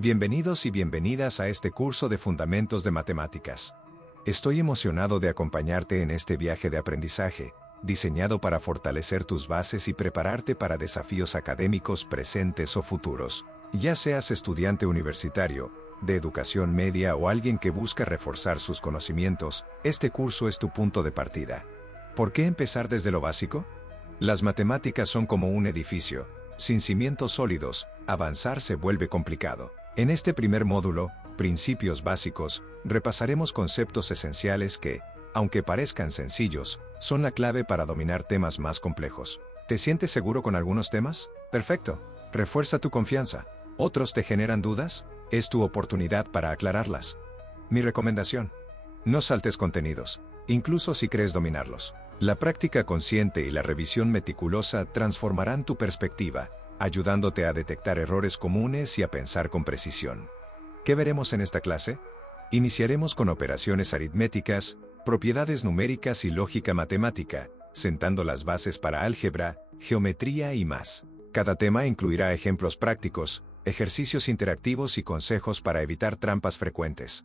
Bienvenidos y bienvenidas a este curso de Fundamentos de Matemáticas. Estoy emocionado de acompañarte en este viaje de aprendizaje, diseñado para fortalecer tus bases y prepararte para desafíos académicos presentes o futuros. Ya seas estudiante universitario, de educación media o alguien que busca reforzar sus conocimientos, este curso es tu punto de partida. ¿Por qué empezar desde lo básico? Las matemáticas son como un edificio. Sin cimientos sólidos, avanzar se vuelve complicado. En este primer módulo, Principios Básicos, repasaremos conceptos esenciales que, aunque parezcan sencillos, son la clave para dominar temas más complejos. ¿Te sientes seguro con algunos temas? Perfecto. Refuerza tu confianza. ¿Otros te generan dudas? Es tu oportunidad para aclararlas. Mi recomendación: no saltes contenidos, incluso si crees dominarlos. La práctica consciente y la revisión meticulosa transformarán tu perspectiva, ayudándote a detectar errores comunes y a pensar con precisión. ¿Qué veremos en esta clase? Iniciaremos con operaciones aritméticas, propiedades numéricas y lógica matemática, sentando las bases para álgebra, geometría y más. Cada tema incluirá ejemplos prácticos, ejercicios interactivos y consejos para evitar trampas frecuentes.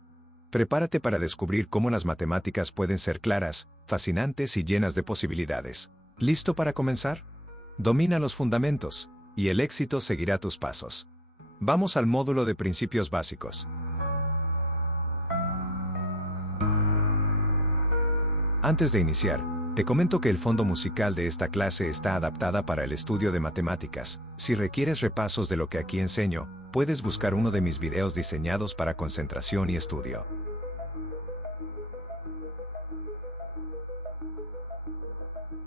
Prepárate para descubrir cómo las matemáticas pueden ser claras, fascinantes y llenas de posibilidades. ¿Listo para comenzar? Domina los fundamentos, y el éxito seguirá tus pasos. Vamos al módulo de Principios Básicos. Antes de iniciar, te comento que el fondo musical de esta clase está adaptada para el estudio de matemáticas. Si requieres repasos de lo que aquí enseño, puedes buscar uno de mis videos diseñados para concentración y estudio.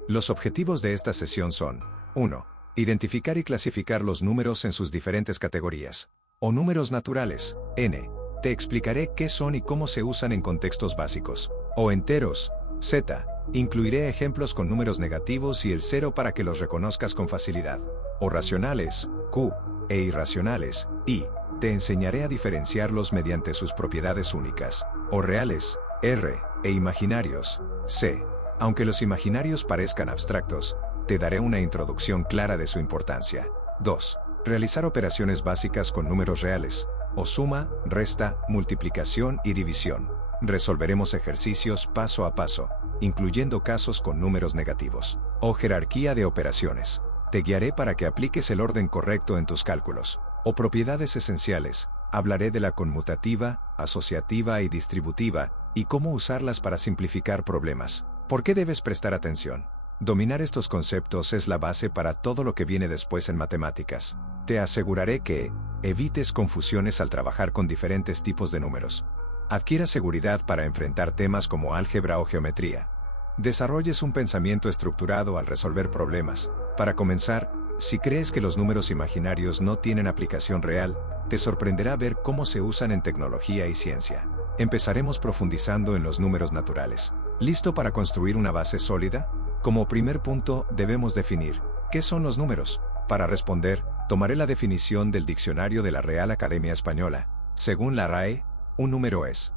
Los objetivos de esta sesión son: 1. Identificar y clasificar los números en sus diferentes categorías, o números naturales, n. Te explicaré qué son y cómo se usan en contextos básicos. O enteros, z. Incluiré ejemplos con números negativos y el cero para que los reconozcas con facilidad. O racionales, q. E irracionales, i. Te enseñaré a diferenciarlos mediante sus propiedades únicas. O reales, r. E imaginarios, c. Aunque los imaginarios parezcan abstractos, te daré una introducción clara de su importancia. 2. Realizar operaciones básicas con números reales, o suma, resta, multiplicación y división. Resolveremos ejercicios paso a paso, incluyendo casos con números negativos. O jerarquía de operaciones. Te guiaré para que apliques el orden correcto en tus cálculos. O propiedades esenciales. Hablaré de la conmutativa, asociativa y distributiva, y cómo usarlas para simplificar problemas. ¿Por qué debes prestar atención? Dominar estos conceptos es la base para todo lo que viene después en matemáticas. Te aseguraré que evites confusiones al trabajar con diferentes tipos de números. Adquieras seguridad para enfrentar temas como álgebra o geometría. Desarrolles un pensamiento estructurado al resolver problemas. Para comenzar, si crees que los números imaginarios no tienen aplicación real, te sorprenderá ver cómo se usan en tecnología y ciencia. Empezaremos profundizando en los números naturales. ¿Listo para construir una base sólida? Como primer punto, debemos definir ¿qué son los números? Para responder, tomaré la definición del Diccionario de la Real Academia Española. Según la RAE, un número es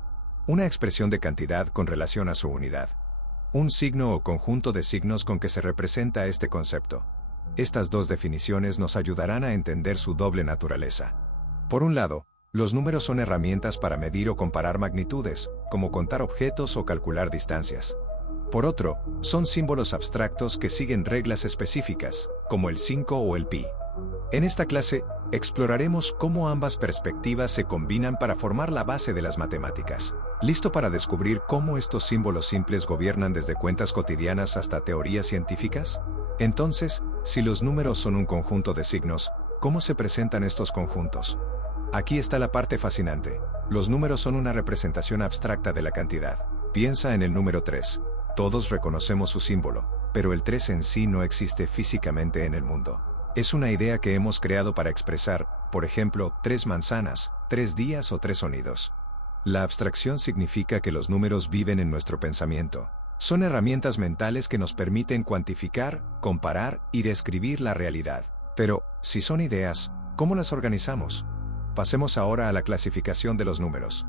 una expresión de cantidad con relación a su unidad. Un signo o conjunto de signos con que se representa este concepto. Estas dos definiciones nos ayudarán a entender su doble naturaleza. Por un lado, los números son herramientas para medir o comparar magnitudes, como contar objetos o calcular distancias. Por otro, son símbolos abstractos que siguen reglas específicas, como el 5 o el pi. En esta clase, exploraremos cómo ambas perspectivas se combinan para formar la base de las matemáticas. ¿Listo para descubrir cómo estos símbolos simples gobiernan desde cuentas cotidianas hasta teorías científicas? Entonces, si los números son un conjunto de signos, ¿cómo se presentan estos conjuntos? Aquí está la parte fascinante. Los números son una representación abstracta de la cantidad. Piensa en el número 3. Todos reconocemos su símbolo, pero el 3 en sí no existe físicamente en el mundo. Es una idea que hemos creado para expresar, por ejemplo, 3 manzanas, 3 días o 3 sonidos. La abstracción significa que los números viven en nuestro pensamiento. Son herramientas mentales que nos permiten cuantificar, comparar y describir la realidad. Pero, si son ideas, ¿cómo las organizamos? Pasemos ahora a la clasificación de los números.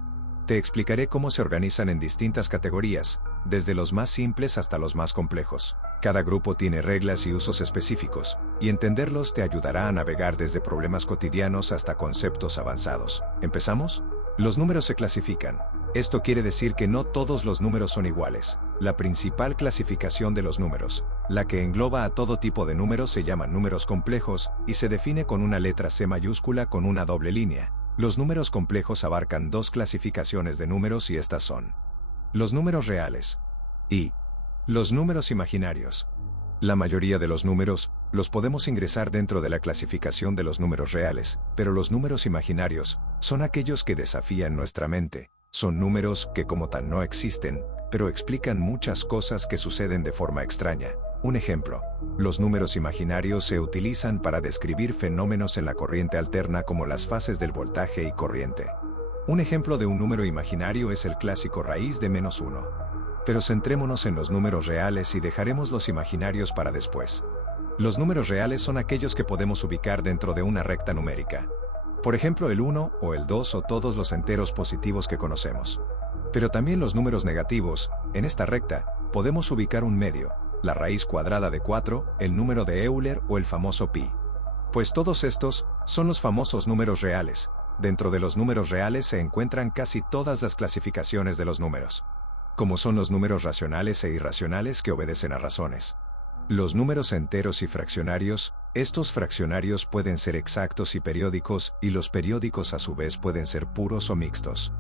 Te explicaré cómo se organizan en distintas categorías, desde los más simples hasta los más complejos. Cada grupo tiene reglas y usos específicos, y entenderlos te ayudará a navegar desde problemas cotidianos hasta conceptos avanzados. ¿Empezamos? Los números se clasifican. Esto quiere decir que no todos los números son iguales. La principal clasificación de los números, la que engloba a todo tipo de números, se llama números complejos y se define con una letra C mayúscula con una doble línea. Los números complejos abarcan dos clasificaciones de números y estas son los números reales y los números imaginarios. La mayoría de los números los podemos ingresar dentro de la clasificación de los números reales, pero los números imaginarios son aquellos que desafían nuestra mente. Son números que como tal no existen, pero explican muchas cosas que suceden de forma extraña. Un ejemplo, los números imaginarios se utilizan para describir fenómenos en la corriente alterna como las fases del voltaje y corriente. Un ejemplo de un número imaginario es el clásico raíz de -1. Pero centrémonos en los números reales y dejaremos los imaginarios para después. Los números reales son aquellos que podemos ubicar dentro de una recta numérica. Por ejemplo, el 1 o el 2 o todos los enteros positivos que conocemos. Pero también los números negativos. En esta recta, podemos ubicar un medio, la raíz cuadrada de 4, el número de Euler o el famoso pi. Pues todos estos son los famosos números reales. Dentro de los números reales se encuentran casi todas las clasificaciones de los números, como son los números racionales e irracionales que obedecen a razones. Los números enteros y fraccionarios. Estos fraccionarios pueden ser exactos y periódicos, y los periódicos a su vez pueden ser puros o mixtos.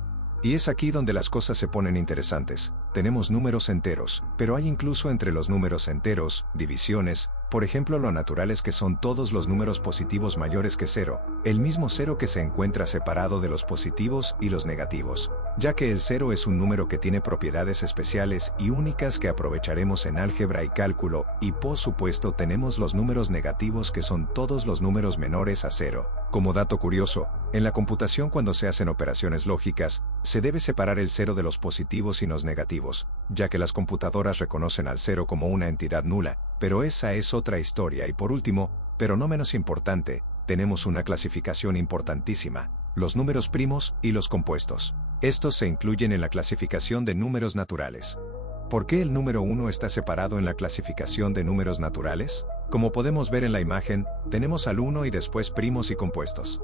Y es aquí donde las cosas se ponen interesantes. Tenemos números enteros, pero hay incluso entre los números enteros, divisiones. Por ejemplo, lo naturales que son todos los números positivos mayores que 0, el mismo 0 que se encuentra separado de los positivos y los negativos, ya que el 0 es un número que tiene propiedades especiales y únicas que aprovecharemos en álgebra y cálculo, y por supuesto tenemos los números negativos que son todos los números menores a 0. Como dato curioso, en la computación cuando se hacen operaciones lógicas, se debe separar el 0 de los positivos y los negativos, ya que las computadoras reconocen al 0 como una entidad nula, pero esa es otra historia. Y por último, pero no menos importante, tenemos una clasificación importantísima, los números primos y los compuestos. Estos se incluyen en la clasificación de números naturales. ¿Por qué el número 1 está separado en la clasificación de números naturales? Como podemos ver en la imagen, tenemos al 1 y después primos y compuestos.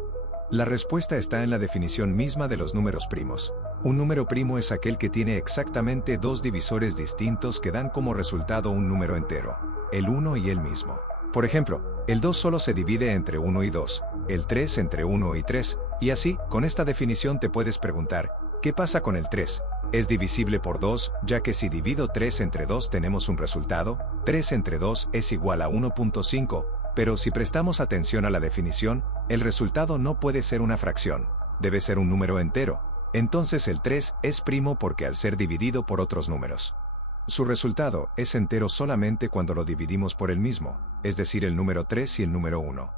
La respuesta está en la definición misma de los números primos. Un número primo es aquel que tiene exactamente dos divisores distintos que dan como resultado un número entero, el 1 y el mismo. Por ejemplo, el 2 solo se divide entre 1 y 2, el 3 entre 1 y 3, y así, con esta definición te puedes preguntar, ¿qué pasa con el 3? Es divisible por 2, ya que si divido 3 entre 2 tenemos un resultado, 3 entre 2 es igual a 1.5, pero si prestamos atención a la definición, el resultado no puede ser una fracción, debe ser un número entero. Entonces el 3 es primo porque al ser dividido por otros números, su resultado es entero solamente cuando lo dividimos por el mismo, es decir, el número 3 y el número 1.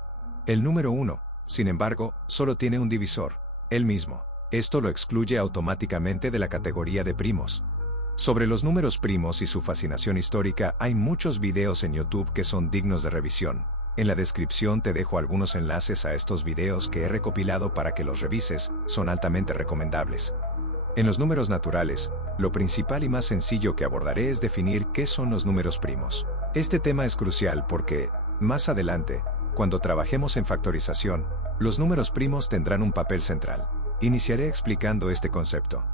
El número 1, sin embargo, solo tiene un divisor, el mismo. Esto lo excluye automáticamente de la categoría de primos. Sobre los números primos y su fascinación histórica hay muchos videos en YouTube que son dignos de revisión. En la descripción te dejo algunos enlaces a estos videos que he recopilado para que los revises, son altamente recomendables. En los números naturales, lo principal y más sencillo que abordaré es definir qué son los números primos. Este tema es crucial porque, más adelante, cuando trabajemos en factorización, los números primos tendrán un papel central. Iniciaré explicando este concepto.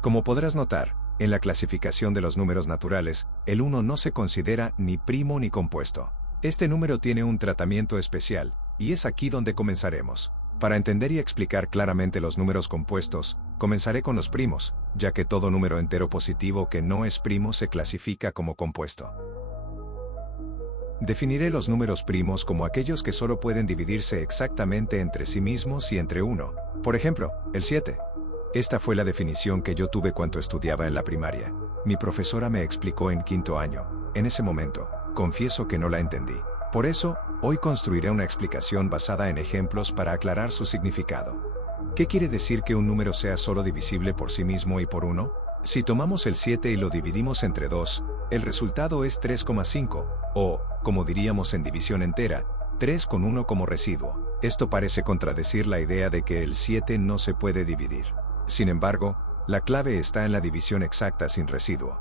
Como podrás notar, en la clasificación de los números naturales, el 1 no se considera ni primo ni compuesto. Este número tiene un tratamiento especial, y es aquí donde comenzaremos. Para entender y explicar claramente los números compuestos, comenzaré con los primos, ya que todo número entero positivo que no es primo se clasifica como compuesto. Definiré los números primos como aquellos que solo pueden dividirse exactamente entre sí mismos y entre 1. Por ejemplo, el 7. Esta fue la definición que yo tuve cuando estudiaba en la primaria. Mi profesora me explicó en quinto año. En ese momento, confieso que no la entendí. Por eso, hoy construiré una explicación basada en ejemplos para aclarar su significado. ¿Qué quiere decir que un número sea solo divisible por sí mismo y por 1? Si tomamos el 7 y lo dividimos entre 2, el resultado es 3,5, o, como diríamos en división entera, 3 con 1 como residuo. Esto parece contradecir la idea de que el 7 no se puede dividir. Sin embargo, la clave está en la división exacta sin residuo.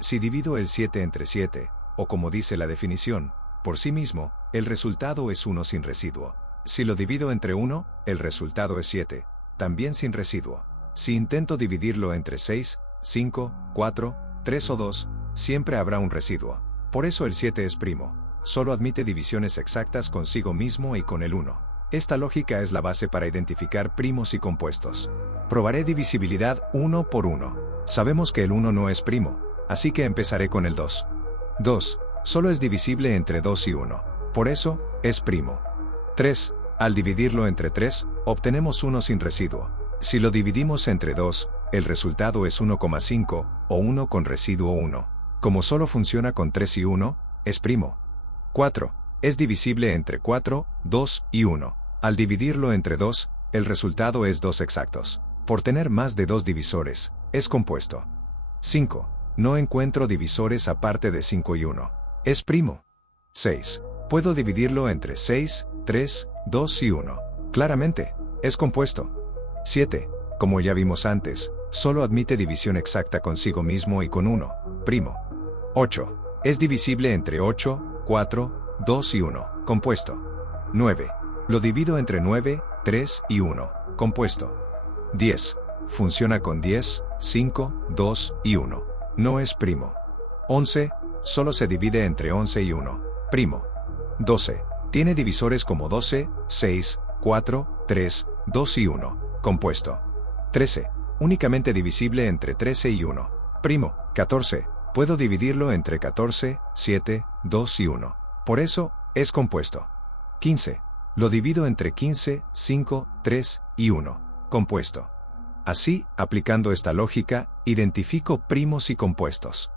Si divido el 7 entre 7, o como dice la definición, por sí mismo, el resultado es 1 sin residuo. Si lo divido entre 1, el resultado es 7, también sin residuo. Si intento dividirlo entre 6, 5, 4, 3 o 2, siempre habrá un residuo. Por eso el 7 es primo. Solo admite divisiones exactas consigo mismo y con el 1. Esta lógica es la base para identificar primos y compuestos. Probaré divisibilidad 1 por 1. Sabemos que el 1 no es primo, así que empezaré con el 2. 2 solo es divisible entre 2 y 1. Por eso, es primo. 3. Al dividirlo entre 3, obtenemos 1 sin residuo. Si lo dividimos entre 2, el resultado es 1,5 o 1 con residuo 1. Como solo funciona con 3 y 1, es primo. 4. Es divisible entre 4, 2 y 1. Al dividirlo entre 2, el resultado es 2 exactos. Por tener más de 2 divisores, es compuesto. 5. No encuentro divisores aparte de 5 y 1. Es primo. 6. Puedo dividirlo entre 6, 3, 2 y 1. Claramente, es compuesto. 7. Como ya vimos antes, solo admite división exacta consigo mismo y con 1, primo. 8. Es divisible entre 8, 4, 2 y 1, compuesto. 9. Lo divido entre 9, 3 y 1, compuesto. 10. Funciona con 10, 5, 2 y 1. No es primo. 11. Solo se divide entre 11 y 1, primo. 12. Tiene divisores como 12, 6, 4, 3, 2 y 1, compuesto. 13. Únicamente divisible entre 13 y 1, primo. 14. Puedo dividirlo entre 14, 7, 2 y 1. Por eso, es compuesto. 15. Lo divido entre 15, 5, 3 y 1, compuesto. Así, aplicando esta lógica, identifico primos y compuestos.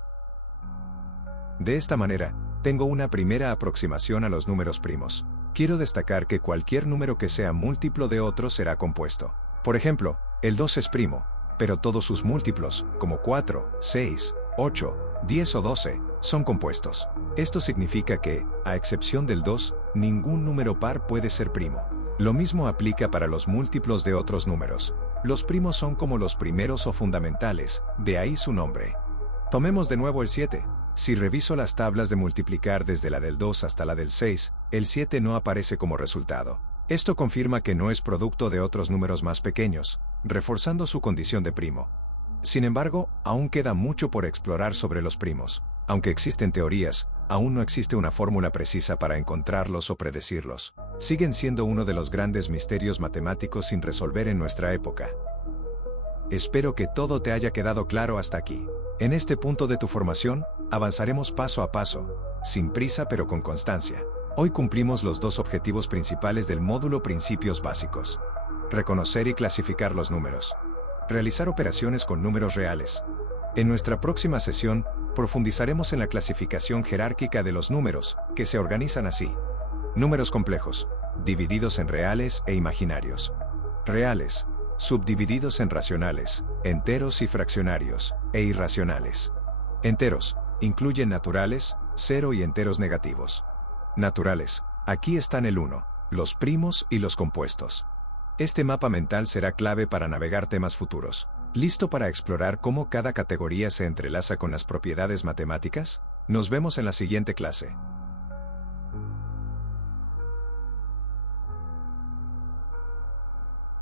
De esta manera, tengo una primera aproximación a los números primos. Quiero destacar que cualquier número que sea múltiplo de otro será compuesto. Por ejemplo, el 2 es primo, pero todos sus múltiplos, como 4, 6, 8, 10 o 12, son compuestos. Esto significa que, a excepción del 2, ningún número par puede ser primo. Lo mismo aplica para los múltiplos de otros números. Los primos son como los primeros o fundamentales, de ahí su nombre. Tomemos de nuevo el 7. Si reviso las tablas de multiplicar desde la del 2 hasta la del 6, el 7 no aparece como resultado. Esto confirma que no es producto de otros números más pequeños, reforzando su condición de primo. Sin embargo, aún queda mucho por explorar sobre los primos. Aunque existen teorías, aún no existe una fórmula precisa para encontrarlos o predecirlos. Siguen siendo uno de los grandes misterios matemáticos sin resolver en nuestra época. Espero que todo te haya quedado claro hasta aquí. En este punto de tu formación, avanzaremos paso a paso, sin prisa pero con constancia. Hoy cumplimos los dos objetivos principales del módulo Principios Básicos. Reconocer y clasificar los números. Realizar operaciones con números reales. En nuestra próxima sesión, profundizaremos en la clasificación jerárquica de los números, que se organizan así. Números complejos, divididos en reales e imaginarios. Reales, subdivididos en racionales, enteros y fraccionarios, e irracionales. Enteros, incluyen naturales, 0 y enteros negativos. Naturales, aquí están el 1, los primos y los compuestos. Este mapa mental será clave para navegar temas futuros. ¿Listo para explorar cómo cada categoría se entrelaza con las propiedades matemáticas? Nos vemos en la siguiente clase.